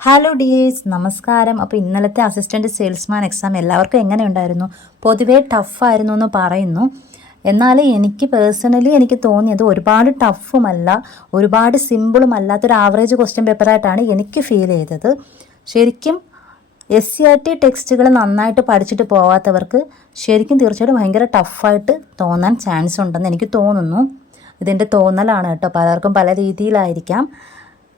Hello dears നമസ്കാരം. അപ്പോൾ ഇന്നലത്തെ അസിസ്റ്റന്റ് സെയിൽസ്മാൻ എക്സാം എല്ലാവർക്കും എങ്ങനെ ഉണ്ടായിരുന്നു? പൊതുവേ ടഫായിരുന്നു എന്ന് പറയുന്നു. എന്നാൽ എനിക്ക് പേഴ്സണലി എനിക്ക് തോന്നിയത് ഒരുപാട് ടഫുമല്ല ഒരുപാട് സിമ്പിളും അല്ലാത്തൊരു ആവറേജ് ക്വസ്റ്റ്യൻ പേപ്പറായിട്ടാണ് എനിക്ക് ഫീൽ ചെയ്തത്. ശരിക്കും എസ് സി ആർ ടി ടെക്സ്റ്റുകൾ നന്നായിട്ട് പഠിച്ചിട്ട് പോവാത്തവർക്ക് ശരിക്കും തീർച്ചയായിട്ടും ഭയങ്കര ടഫായിട്ട് തോന്നാൻ ചാൻസ് ഉണ്ടെന്ന് എനിക്ക് തോന്നുന്നു. ഇതിന്റെ തോന്നലാണ് കേട്ടോ. പലർക്കും പല രീതിയിലായിരിക്കാം.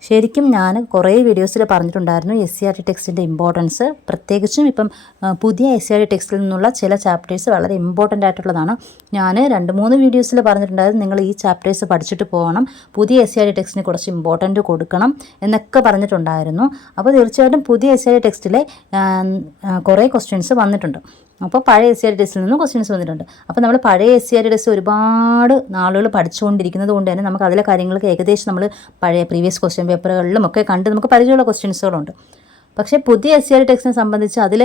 ശരിക്കും ഞാൻ കുറേ വീഡിയോസിൽ പറഞ്ഞിട്ടുണ്ടായിരുന്നു എസ് സി ആർ ടി ടെക്സ്റ്റിന്റെ ഇമ്പോർട്ടൻസ് പ്രത്യേകിച്ചും ഇപ്പം പുതിയ എസ് സി ആർ ടി ടെക്സ്റ്റിൽ നിന്നുള്ള ചില ചാപ്റ്റേഴ്സ് വളരെ ഇമ്പോർട്ടന്റ് ആയിട്ടുള്ളതാണ്. ഞാൻ രണ്ട് മൂന്ന് വീഡിയോസിൽ പറഞ്ഞിട്ടുണ്ടായിരുന്നു നിങ്ങൾ ഈ ചാപ്റ്റേഴ്സ് പഠിച്ചിട്ട് പോകണം പുതിയ എസ് സി ആർ ടി ടെക്സ്റ്റിന് കുറച്ച് ഇമ്പോർട്ടന്റ് കൊടുക്കണം എന്നൊക്കെ പറഞ്ഞിട്ടുണ്ടായിരുന്നു. അപ്പോൾ തീർച്ചയായിട്ടും പുതിയ എസ് സി ആർ ടി ടെക്സ്റ്റിലെ കുറേ ക്വസ്റ്റ്യൻസ് വന്നിട്ടുണ്ട്. അപ്പോൾ പഴയ എസ് സി ആർ ടെസ്റ്റിൽ നിന്നും ക്വസ്റ്റ്യൻസ് വന്നിട്ടുണ്ട്. അപ്പോൾ നമ്മൾ പഴയ എസ് സി ആർ ടെസ്റ്റ് ഒരുപാട് നാളുകൾ പഠിച്ചുകൊണ്ടിരിക്കുന്നത് കൊണ്ട് തന്നെ നമുക്ക് അതിലെ കാര്യങ്ങൾക്ക് ഏകദേശം നമ്മൾ പഴയ പ്രീവിയസ് ക്വസ്റ്റ്യൻ പേപ്പറുകളിലും ഒക്കെ കണ്ട് നമുക്ക് പരിചയമുള്ള ക്വസ്റ്റ്യൻസുകളുണ്ട് പക്ഷേ പുതിയ എസ് സി ആർ ടെക്സ്റ്റിനെ സംബന്ധിച്ച് അതിൽ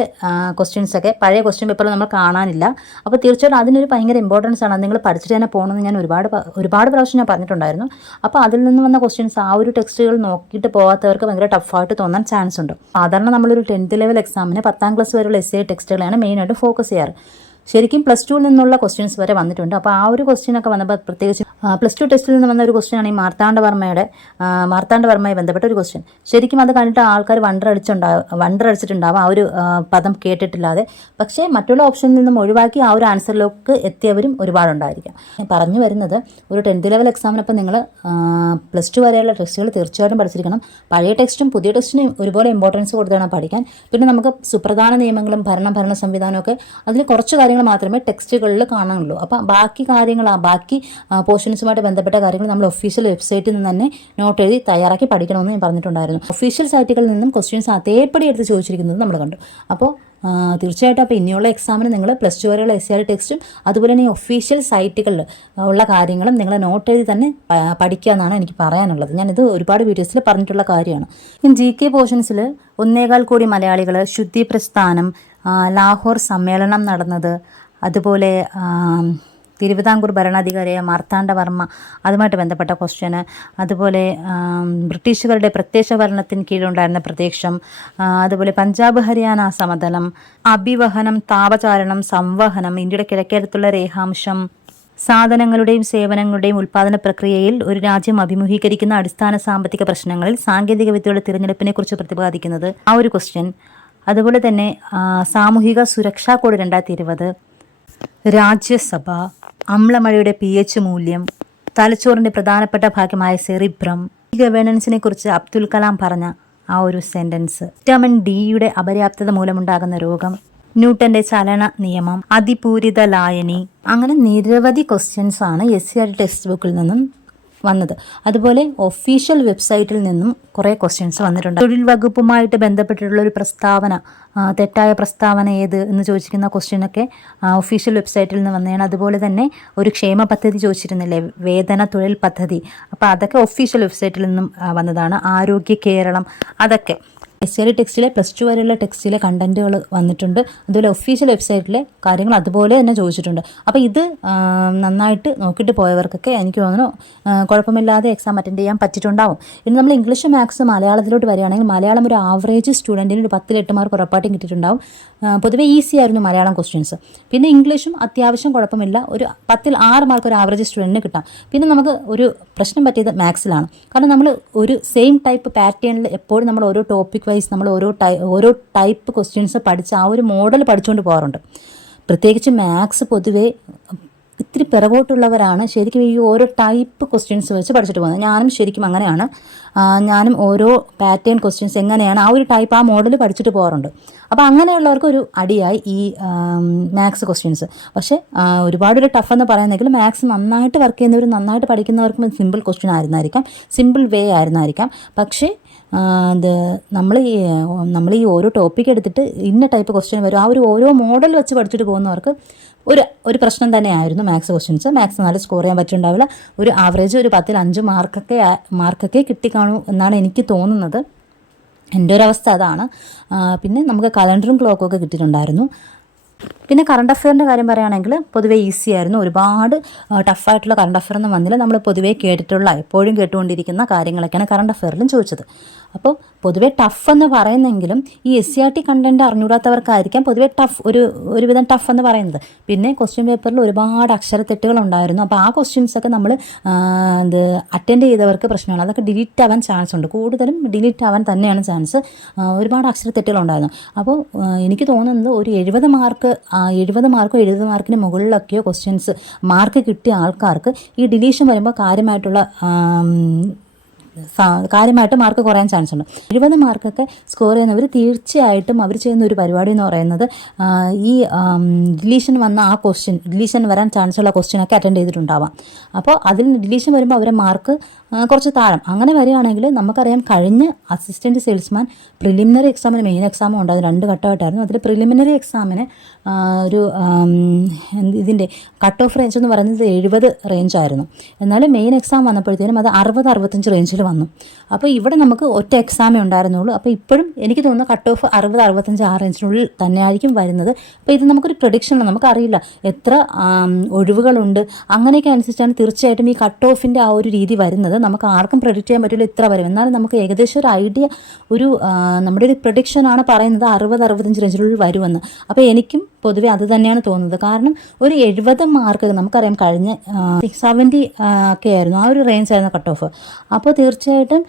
ക്വസ്റ്റ്യൻസ് ഒക്കെ പഴയ ക്വസ്റ്റ്യൻ പേപ്പറിൽ നമ്മൾ കാണാനില്ല. അപ്പോൾ തീർച്ചയായിട്ടും അതിനൊരു ഭയങ്കര ഇമ്പോർട്ടൻസ് ആണ്. നിങ്ങൾ പഠിച്ചിട്ട് തന്നെ പോകണമെന്ന് ഞാൻ ഒരുപാട് ഒരുപാട് പ്രാവശ്യം ഞാൻ പറഞ്ഞിട്ടുണ്ടായിരുന്നു. അപ്പോൾ അതിൽ നിന്ന് വന്ന ക്വസ്റ്റ്യൻസ് ആ ഒരു ടെക്സ്റ്റുകൾ നോക്കിയിട്ട് പോകാത്തവർക്ക് ഭയങ്കര ടഫായിട്ട് തോന്നാൻ ചാൻസ് ഉണ്ട്. സാധാരണ നമ്മളൊരു ടെൻത്ത് ലെവൽ എക്സാമിന് പത്താം ക്ലാസ് വരെയുള്ള എസ് സി ഐ ടെക്സ്റ്റുകളാണ് മെയിനായിട്ട് ഫോക്കസ് ചെയ്യാറ്. ശരിക്കും പ്ലസ് ടുവിൽ നിന്നുള്ള ക്വസ്റ്റ്യൻസ് വരെ വന്നിട്ടുണ്ട്. അപ്പോൾ ആ ഒരു ക്വസ്റ്റ്യൻ ഒക്കെ വന്നപ്പോൾ പ്രത്യേകിച്ച് പ്ലസ് ടു ടെസ്റ്റിൽ നിന്ന് വന്ന ഒരു ക്വസ്റ്റ്യൻ ആണ് ഈ മാർത്താണ്ഡവർമ്മയുടെ മാർത്താണ്ഡവർമ്മയെ ബന്ധപ്പെട്ട ഒരു ക്വസ്റ്റ്യൻ ശരിക്കും അത് കണ്ടിട്ട് ആൾക്കാർ വണ്ടർ അടിച്ചുണ്ടാവും വണ്ടർ അടിച്ചിട്ടുണ്ടാവും. ആ ഒരു പദം കേട്ടിട്ടില്ലാതെ. പക്ഷേ മറ്റുള്ള ഓപ്ഷനിൽ നിന്നും ഒഴിവാക്കി ആ ഒരു ആൻസറിലേക്ക് എത്തിയവരും ഒരുപാടുണ്ടായിരിക്കാം. പറഞ്ഞു വരുന്നത് ഒരു ടെൻത്ത് ലെവൽ എക്സാമിനപ്പം നിങ്ങൾ പ്ലസ് ടു വരെയുള്ള ടെക്സ്റ്റുകൾ തീർച്ചയായിട്ടും പഠിച്ചിരിക്കണം. പഴയ ടെക്സ്റ്റും പുതിയ ടെക്സ്റ്റിനും ഒരുപോലെ ഇമ്പോർട്ടൻസ് കൊടുത്തു വേണം പഠിക്കാൻ. പിന്നെ നമുക്ക് സുപ്രധാന നിയമങ്ങളും ഭരണ ഭരണ സംവിധാനമൊക്കെ അതിൽ കുറച്ച് കാര്യങ്ങൾ മാത്രമേ ടെക്സ്റ്റുകളിൽ കാണാനുള്ളൂ. അപ്പം ബാക്കി കാര്യങ്ങൾ ബാക്കി പോർഷൻസുമായിട്ട് ബന്ധപ്പെട്ട കാര്യങ്ങൾ നമ്മൾ ഒഫീഷ്യൽ വെബ്സൈറ്റിൽ നിന്ന് തന്നെ നോട്ട് എഴുതി തയ്യാറാക്കി പഠിക്കണമെന്ന് ഞാൻ പറഞ്ഞിട്ടുണ്ടായിരുന്നു. ഒഫീഷ്യൽ സൈറ്റുകളിൽ നിന്നും ക്വസ്റ്റ്യൻസ് അതേപടി എടുത്ത് ചോദിച്ചിരിക്കുന്നത് നമ്മൾ കണ്ടു. അപ്പോൾ തീർച്ചയായിട്ടും അപ്പോൾ ഇനിയുള്ള എക്സാമിന് നിങ്ങൾ പ്ലസ് ടു വരെയുള്ള എസ് ആർ ടെക്സ്റ്റും അതുപോലെ തന്നെ ഒഫീഷ്യൽ സൈറ്റുകളിൽ ഉള്ള കാര്യങ്ങളും നിങ്ങൾ നോട്ട് എഴുതി തന്നെ പഠിക്കുക എന്നാണ് എനിക്ക് പറയാനുള്ളത്. ഞാനിത് ഒരുപാട് വീഡിയോസിൽ പറഞ്ഞിട്ടുള്ള കാര്യമാണ്. ജി കെ പോർഷൻസിൽ ഒന്നേകാൽ കോടി മലയാളികൾ ശുദ്ധി പ്രസ്ഥാനം ലാഹോർ സമ്മേളനം നടന്നത്. അതുപോലെ തിരുവിതാംകൂർ ഭരണാധികാരിയായ മാർത്താണ്ഡവർമ്മ അതുമായിട്ട് ബന്ധപ്പെട്ട ക്വസ്റ്റ്യന് അതുപോലെ ബ്രിട്ടീഷുകാരുടെ പ്രത്യക്ഷ ഭരണത്തിന് കീഴിലുണ്ടായിരുന്ന പ്രദേശം. അതുപോലെ പഞ്ചാബ് ഹരിയാന സമതലം അഭിവഹനം താപചാരണം സംവഹനം ഇന്ത്യയുടെ കിഴക്കേടത്തുള്ള രേഖാംശം സാധനങ്ങളുടെയും സേവനങ്ങളുടെയും ഉൽപ്പാദന പ്രക്രിയയിൽ ഒരു രാജ്യം അഭിമുഖീകരിക്കുന്ന അടിസ്ഥാന സാമ്പത്തിക പ്രശ്നങ്ങളിൽ സാങ്കേതിക വിദ്യയുടെ തിരഞ്ഞെടുപ്പിനെ കുറിച്ച് പ്രതിപാദിക്കുന്നത് ആ ഒരു ക്വസ്റ്റ്യൻ അതുപോലെ തന്നെ സാമൂഹിക സുരക്ഷാ കോഡ് രണ്ടായിരത്തി ഇരുപത് രാജ്യസഭ അമ്ലമഴയുടെ പി എച്ച് മൂല്യം തലച്ചോറിന്റെ പ്രധാനപ്പെട്ട ഭാഗമായ സെറിബ്രം ഈ ഗവേണൻസിനെ കുറിച്ച് അബ്ദുൽ കലാം പറഞ്ഞ ആ ഒരു സെന്റൻസ് വിറ്റാമിൻ ഡിയുടെ അപര്യാപ്തത മൂലമുണ്ടാകുന്ന രോഗം ന്യൂട്ടന്റെ ചലന നിയമം അതിപൂരിത ലായനി അങ്ങനെ നിരവധി ക്വസ്റ്റ്യൻസ് ആണ് എസ് സി ആർ ടെക്സ്റ്റ് ബുക്കിൽ നിന്നും വന്നത്. അതുപോലെ ഒഫീഷ്യൽ വെബ്സൈറ്റിൽ നിന്നും കുറേ ക്വസ്റ്റ്യൻസ് വന്നിട്ടുണ്ട്. തൊഴിൽ വകുപ്പുമായിട്ട് ബന്ധപ്പെട്ടിട്ടുള്ള ഒരു പ്രസ്താവന തെറ്റായ പ്രസ്താവന ഏത് എന്ന് ചോദിച്ചിരിക്കുന്ന ക്വസ്റ്റ്യനൊക്കെ ഒഫീഷ്യൽ വെബ്സൈറ്റിൽ നിന്ന് വന്നതാണ്. അതുപോലെ തന്നെ ഒരു ക്ഷേമ പദ്ധതി ചോദിച്ചിരുന്നില്ലേ വേതന തൊഴിൽ പദ്ധതി. അപ്പോൾ അതൊക്കെ ഒഫീഷ്യൽ വെബ്സൈറ്റിൽ നിന്നും വന്നതാണ്. ആരോഗ്യ കേരളം അതൊക്കെ. എസ് എൽ ടെക്സ്റ്റിലെ പ്ലസ് ടു വരെയുള്ള ടെക്സ്റ്റിലെ കണ്ടന്റുകൾ വന്നിട്ടുണ്ട്. അതുപോലെ ഒഫീഷ്യൽ വെബ്സൈറ്റിലെ കാര്യങ്ങൾ അതുപോലെ തന്നെ ചോദിച്ചിട്ടുണ്ട്. അപ്പോൾ ഇത് നന്നായിട്ട് നോക്കിയിട്ട് പോയവർക്കൊക്കെ എനിക്ക് തോന്നുന്നു കുഴപ്പമില്ലാതെ എക്സാം അറ്റൻഡ് ചെയ്യാൻ പറ്റിയിട്ടുണ്ടാവും. ഇനി നമ്മൾ ഇംഗ്ലീഷ് മാത്സ് മലയാളത്തിലോട്ട് വരികയാണെങ്കിൽ മലയാളം ഒരു ആവറേജ് സ്റ്റുഡന്റിന് ഒരു പത്തിൽ എട്ട് മാർക്ക് ഉറപ്പായിട്ടും കിട്ടിയിട്ടുണ്ടാവും. പൊതുവേ ഈസി ആയിരുന്നു മലയാളം ക്വസ്റ്റ്യൻസ് പിന്നെ ഇംഗ്ലീഷും അത്യാവശ്യം കുഴപ്പമില്ല. ഒരു പത്തിൽ ആറ് മാർക്ക് ഒരു ആവറേജ് സ്റ്റുഡന്റിന് കിട്ടാം. പിന്നെ നമുക്ക് ഒരു പ്രശ്നം പറ്റിയത് മാത്സിലാണ് കാരണം നമ്മൾ ഒരു സെയിം ടൈപ്പ് പാറ്റേണിൽ എപ്പോഴും നമ്മൾ ഓരോ ടോപ്പിക് വൈസ് നമ്മൾ ഓരോ ടൈ ഓരോ ടൈപ്പ് ക്വസ്റ്റ്യൻസ് പഠിച്ച് ആ ഒരു മോഡൽ പഠിച്ചുകൊണ്ട് പോകാറുണ്ട് പ്രത്യേകിച്ച് മാത്സ് പൊതുവേ ഇത്തിരി പിറകോട്ടുള്ളവരാണ് ശരിക്കും ഈ ഓരോ ടൈപ്പ് ക്വസ്റ്റ്യൻസ് വെച്ച് പഠിച്ചിട്ട് പോകുന്നത്. ഞാനും ശരിക്കും അങ്ങനെയാണ്. ഞാനും ഓരോ പാറ്റേൺ ക്വസ്റ്റ്യൻസ് എങ്ങനെയാണ് ആ ഒരു ടൈപ്പ് ആ മോഡൽ പഠിച്ചിട്ട് പോകാറുണ്ട് അപ്പോൾ അങ്ങനെയുള്ളവർക്ക് ഒരു അടിയായി ഈ മാത്സ് ക്വസ്റ്റ്യൻസ് പക്ഷേ ഒരുപാട് ഒരു ടഫ് എന്ന് പറയുന്നെങ്കിൽ മാത്സ് നന്നായിട്ട് വർക്ക് ചെയ്യുന്നവർ നന്നായിട്ട് പഠിക്കുന്നവർക്കും സിമ്പിൾ ക്വസ്റ്റ്യൻ ആയിരുന്നായിരിക്കാം. സിമ്പിൾ വേ ആയിരുന്നായിരിക്കാം. പക്ഷേ ഇത് നമ്മൾ ഈ നമ്മൾ ഈ ഓരോ ടോപ്പിക് എടുത്തിട്ട് ഇന്ന ടൈപ്പ് ക്വസ്റ്റ്യൻ വരും. ആ ഒരു ഓരോ മോഡൽ വെച്ച് പഠിച്ചിട്ട് പോകുന്നവർക്ക് ഒരു ഒരു പ്രശ്നം തന്നെയായിരുന്നു മാത്സ് ക്വസ്റ്റ്യൻസ് മാത്സ് നല്ല സ്കോർ ചെയ്യാൻ പറ്റുന്നുണ്ടാവില്ല ഒരു ആവറേജ് ഒരു പത്തിൽ അഞ്ച് മാർക്കൊക്കെ മാർക്കൊക്കെ കിട്ടിക്കാണൂ എന്നാണ് എനിക്ക് തോന്നുന്നത്. എന്റെ ഒരു അവസ്ഥ അതാണ്. പിന്നെ നമുക്ക് കലണ്ടറും ക്ലോക്കും ഒക്കെ കിട്ടിയിട്ടുണ്ടായിരുന്നു. പിന്നെ കറണ്ട് അഫെയറിന്റെ കാര്യം പറയുകയാണെങ്കിൽ പൊതുവേ ഈസി ആയിരുന്നു. ഒരുപാട് ടഫായിട്ടുള്ള കറണ്ട് അഫെയർ ഒന്നും വന്നില്ല. നമ്മൾ പൊതുവേ കേട്ടിട്ടുള്ള എപ്പോഴും കേട്ടുകൊണ്ടിരിക്കുന്ന കാര്യങ്ങളൊക്കെയാണ് കറണ്ട് അഫെയറിലും ചോദിച്ചത്. അപ്പോൾ പൊതുവേ ടഫ് എന്ന് പറയുന്നെങ്കിലും ഈ S C R T content അറിഞ്ഞുകൂടാത്തവർക്കായിരിക്കാം പൊതുവേ ടഫ് ഒരു ഒരുവിധം ടഫ് എന്ന് പറയുന്നത്. പിന്നെ ക്വസ്റ്റ്യൻ പേപ്പറിൽ ഒരുപാട് അക്ഷരത്തെറ്റുകൾ ഉണ്ടായിരുന്നു അപ്പോൾ ആ ക്വസ്റ്റ്യൻസൊക്കെ നമ്മൾ ഇത് അറ്റൻഡ് ചെയ്തവർക്ക് പ്രശ്നമാണ്. അതൊക്കെ ഡിലീറ്റ് ആവാൻ ചാൻസ് ഉണ്ട്. കൂടുതലും ഡിലീറ്റ് ആവാൻ തന്നെയാണ് ചാൻസ് ഒരുപാട് അക്ഷരത്തെറ്റുകളുണ്ടായിരുന്നു. അപ്പോൾ എനിക്ക് തോന്നുന്നത് ഒരു എഴുപത് മാർക്ക് എഴുപത് മാർക്കോ എഴുപത് മാർക്കിന് മുകളിലൊക്കെയോ ക്വസ്റ്റ്യൻസ് മാർക്ക് കിട്ടിയ ആൾക്കാർക്ക് ഈ ഡിലീഷൻ വരുമ്പോൾ കാര്യമായിട്ടുള്ള കാര്യമായിട്ട് മാർക്ക് കുറയാൻ ചാൻസ് ഉണ്ട്. എഴുപത് മാർക്കൊക്കെ സ്കോർ ചെയ്യുന്നവർ തീർച്ചയായിട്ടും അവർ ചെയ്യുന്ന ഒരു പരിപാടി എന്ന് പറയുന്നത് ഈ ഡിലീഷൻ വന്ന ആ ക്വസ്റ്റ്യൻ ഡിലീഷൻ വരാൻ ചാൻസ് ഉള്ള ക്വസ്റ്റ്യനൊക്കെ അറ്റൻഡ് ചെയ്തിട്ടുണ്ടാവാം. അപ്പോൾ അതിൽ ഡിലീഷൻ വരുമ്പോൾ അവരെ മാർക്ക് കുറച്ച് താഴം. അങ്ങനെ വരികയാണെങ്കിൽ നമുക്കറിയാം കഴിഞ്ഞ അസിസ്റ്റന്റ് സെയിൽസ്മാൻ പ്രിലിമിനറി എക്സാമിന് മെയിൻ എക്സാമും ഉണ്ട്. അത് രണ്ട് ഘട്ടമായിട്ടായിരുന്നു. അതിൽ പ്രിലിമിനറി എക്സാമിന് ഒരു ഇതിന്റെ കട്ട് ഓഫ് റേഞ്ച് എന്ന് പറയുന്നത് എഴുപത് റേഞ്ചായിരുന്നു എന്നാൽ മെയിൻ എക്സാം വന്നപ്പോഴത്തേനും അത് അറുപത് അറുപത്തഞ്ച് റേഞ്ചിൽ വന്നു. അപ്പോൾ ഇവിടെ നമുക്ക് ഒറ്റ എക്സാമേ ഉണ്ടായിരുന്നുള്ളൂ. അപ്പോൾ ഇപ്പോഴും എനിക്ക് തോന്നുന്നു കട്ട് ഓഫ് അറുപത് അറുപത്തഞ്ച് ആ റേഞ്ചിനുള്ളിൽ തന്നെയായിരിക്കും വരുന്നത്. അപ്പോൾ ഇത് നമുക്കൊരു പ്രൊഡിക്ഷനാണ് നമുക്കറിയില്ല എത്ര ഒഴിവുകളുണ്ട്. അങ്ങനെയൊക്കെ അനുസരിച്ചാണ് തീർച്ചയായിട്ടും ഈ കട്ട് ഓഫിന്റെ ആ ഒരു രീതി വരുന്നത്. നമുക്ക് ആർക്കും പ്രൊഡിക്റ്റ് ചെയ്യാൻ പറ്റില്ല ഇത്ര വരും. എന്നാലും നമുക്ക് ഏകദേശം ഒരു ഐഡിയ ഒരു നമ്മുടെ ഒരു പ്രൊഡിക്ഷനാണ് പറയുന്നത് അറുപത് അറുപത്തഞ്ച് റേഞ്ചിനുള്ളിൽ വരുമെന്ന്. അപ്പോൾ എനിക്കും പൊതുവെ അത് തന്നെയാണ് തോന്നുന്നത്. കാരണം ഒരു എഴുപത് മാർക്ക് നമുക്കറിയാം കഴിഞ്ഞ സിക്സ് സെവന്റി ഒക്കെ ആയിരുന്നു. ആ ഒരു റേഞ്ച് ആയിരുന്നു കട്ട് ഓഫ് അപ്പോൾ തീർച്ചയായിട്ടും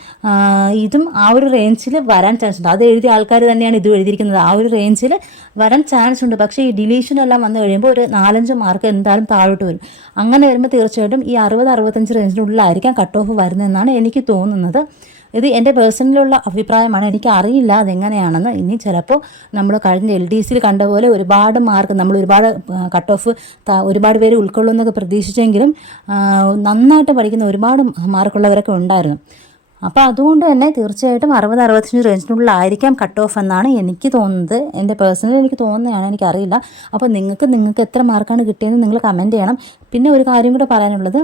ഇതും ആ ഒരു റേഞ്ചിൽ വരാൻ ചാൻസ് ഉണ്ട്. അത് എഴുതിയ ആൾക്കാർ തന്നെയാണ് ഇത് എഴുതിയിരിക്കുന്നത്. ആ ഒരു റേഞ്ചിൽ വരാൻ ചാൻസ് ഉണ്ട്. പക്ഷേ ഈ ഡിലീഷൻ എല്ലാം വന്നു കഴിയുമ്പോൾ ഒരു നാലഞ്ച് മാർക്ക് എന്തായാലും താഴോട്ട് വരും. അങ്ങനെ വരുമ്പോൾ തീർച്ചയായിട്ടും ഈ അറുപത് അറുപത്തഞ്ച് റേഞ്ചിനുള്ളിലായിരിക്കാം കട്ട് ഓഫ് വരുന്നതെന്നാണ് എനിക്ക് തോന്നുന്നത്. ഇത് എന്റെ പേഴ്സണലുള്ള അഭിപ്രായമാണ്. എനിക്ക് അറിയില്ല അതെങ്ങനെയാണെന്ന്. ഇനി ചിലപ്പോൾ നമ്മൾ കഴിഞ്ഞ എൽ ഡി സിയിൽ കണ്ട പോലെ ഒരുപാട് മാർക്ക് നമ്മൾ ഒരുപാട് കട്ട് ഓഫ് ഒരുപാട് പേര് ഉൾക്കൊള്ളുമെന്നൊക്കെ പ്രതീക്ഷിച്ചെങ്കിലും നന്നായിട്ട് പഠിക്കുന്ന ഒരുപാട് മാർക്കുള്ളവരൊക്കെ ഉണ്ടായിരുന്നു. അപ്പോൾ അതുകൊണ്ട് തന്നെ തീർച്ചയായിട്ടും അറുപത് അറുപത്തഞ്ച് റേഞ്ചിനുള്ളിലായിരിക്കാം കട്ട് ഓഫ് എന്നാണ് എനിക്ക് തോന്നുന്നത്. എന്റെ പേഴ്സണലി എനിക്ക് തോന്നുന്നതാണ് എനിക്കറിയില്ല. അപ്പോൾ നിങ്ങൾക്ക് നിങ്ങൾക്ക് എത്ര മാർക്കാണ് കിട്ടിയതെന്ന് നിങ്ങൾ കമന്റ് ചെയ്യണം. പിന്നെ ഒരു കാര്യം കൂടെ പറയാനുള്ളത്.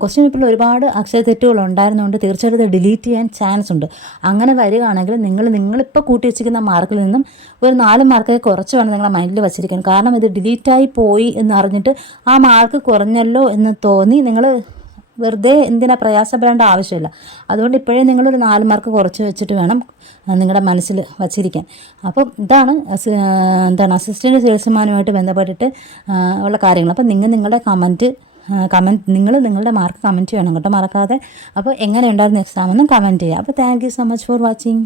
ക്വസ്റ്റ്യൻ പേപ്പറിൽ ഒരുപാട് അക്ഷരത്തെറ്റുകൾ ഉണ്ടായിരുന്നുകൊണ്ട് തീർച്ചയായിട്ടും ഇത് ഡിലീറ്റ് ചെയ്യാൻ ചാൻസ് ഉണ്ട്. അങ്ങനെ വരികയാണെങ്കിൽ നിങ്ങൾ നിങ്ങളിപ്പോൾ കൂട്ടി വെച്ചിരിക്കുന്ന മാർക്കിൽ നിന്നും ഒരു നാല് മാർക്കൊക്കെ കുറച്ച് വേണം നിങ്ങളെ മൈൻഡിൽ വച്ചിരിക്കാൻ. കാരണം ഇത് ഡിലീറ്റായി പോയി എന്ന് അറിഞ്ഞിട്ട് ആ മാർക്ക് കുറഞ്ഞല്ലോ എന്ന് തോന്നി നിങ്ങൾ വെറുതെ എന്തിനാ പ്രയാസപ്പെടേണ്ട ആവശ്യമില്ല. അതുകൊണ്ട് ഇപ്പോഴേ നിങ്ങളൊരു നാല് മാർക്ക് കുറച്ച് വെച്ചിട്ട് വേണം നിങ്ങളുടെ മനസ്സിൽ വച്ചിരിക്കാൻ. അപ്പം ഇതാണ് എന്താണ് അസിസ്റ്റന്റ് സെയിൽസ്മാനുമായിട്ട് ബന്ധപ്പെട്ടിട്ട് ഉള്ള കാര്യങ്ങൾ. അപ്പം നിങ്ങൾ നിങ്ങളുടെ കമന്റ് കമന്റ് നിങ്ങൾ നിങ്ങളുടെ മാർക്ക് കമന്റ് ചെയ്യണം കേട്ടോ മറക്കാതെ. അപ്പോൾ എങ്ങനെ ഉണ്ടായിരുന്നു എക്സാമെന്നും കമന്റ് ചെയ്യുക അപ്പോൾ thank you so much for watching